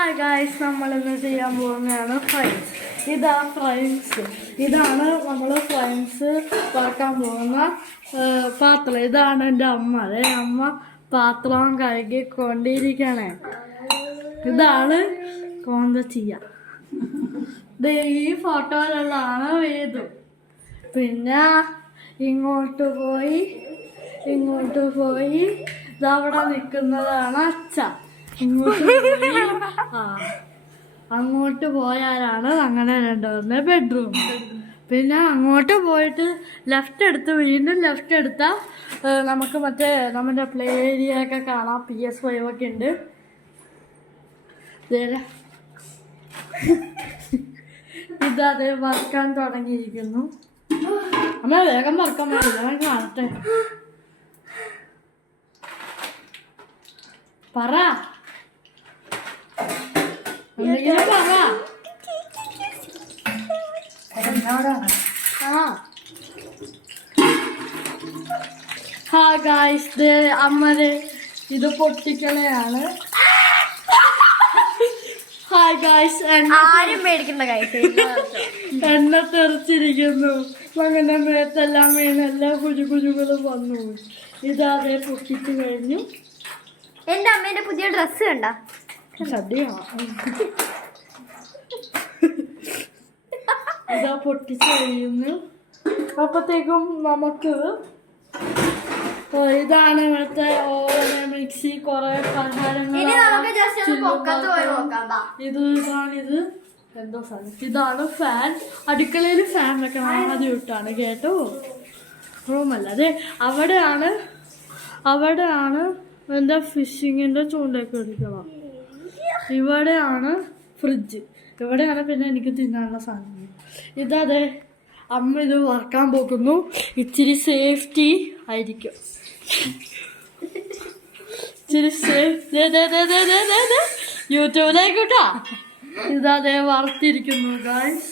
Hi guys, നമ്മളിന്ന് ചെയ്യാൻ പോകുന്നതാണ് ഫ്രൈസ്. ഇതാ ഫ്രൈസ്. ഇതാണ് നമ്മൾ ഫ്രൈസ് വറക്കാൻ പോകുന്ന പാത്രം. ഇതാണ് എൻ്റെ അമ്മ. അമ്മ പാത്രം കഴുകിക്കൊണ്ടിരിക്കണേ. ഇതാണ് കോന്തച്ചിയ. ഈ ഫോട്ടോയിലുള്ളതാണ് വേദു. പിന്നെ ഇങ്ങോട്ട് പോയി ഇതവിടെ നിൽക്കുന്നതാണ് അച്ഛ. അങ്ങോട്ട് പോയാലാണ് അങ്ങനെ രണ്ടുപേരുടെ ബെഡ്റൂം. പിന്നെ അങ്ങോട്ട് പോയിട്ട് ലെഫ്റ്റ് എടുത്ത് വീണ്ടും ലെഫ്റ്റ് എടുത്താൽ നമുക്ക് മറ്റേ നമ്മുടെ പ്ലേ ഏരിയ ഒക്കെ കാണാം. PS5 ഒക്കെ ഉണ്ട്. ഇതേ വറക്കാൻ തുടങ്ങിയിരിക്കുന്നു. അമ്മ വേഗം വറക്കാൻ പാടില്ല, ഞാൻ കാണട്ടെ. പറ എന്തെങ്കിലും പറ. ഗായ്സ്, അമ്മര് ഇത് പൊട്ടിക്കലയാണ്. ഹായ് ഗായ്സ്, ആരും പേടിക്കണ്ട ഗായ്സ്. എണ്ണ തെറിച്ചിരിക്കുന്നു. അങ്ങനെ മേത്തെല്ലാം വീണെല്ലാം കുജുകുജുകളും വന്നു. ഇതേ പൊട്ടിച്ചു കഴിഞ്ഞു. എന്റെ അമ്മേന്റെ പുതിയ ഡ്രസ്സ് കണ്ട ഇതാ പൊട്ടിച്ചു കഴിയുന്നു. അപ്പത്തേക്കും നമുക്ക് ഇതാണ് ഇവിടുത്തെ ഓവന്, മിക്സി, കുറെ പലഹാരങ്ങൾ. ഇതാണിത് എന്തോ സാധനം. ഇതാണ് ഫാൻ. അടുക്കളയിൽ ഫാൻ വെക്കണം ആദ്യം ഇട്ടാണ് കേട്ടോ. റൂമല്ല, അതെ അവിടെയാണ് എൻ്റെ ഫിഷിങ്ങിൻ്റെ ചൂണ്ടയൊക്കെ എടുക്കണം. ഇവിടെയാണ് ഫ്രിഡ്ജ്. ഇവിടെയാണ് പിന്നെ എനിക്ക് തിന്നാനുള്ള സാധനങ്ങൾ. ഇതേ അമ്മ ഇത് വറക്കാൻ പോകുന്നു. ഇച്ചിരി സേഫ്റ്റി ആയിരിക്കും. ഇച്ചിരി യൂട്യൂബിലേക്ക് കിട്ടാ. ഇതേ വറുത്തിരിക്കുന്നു ഗായ്സ്.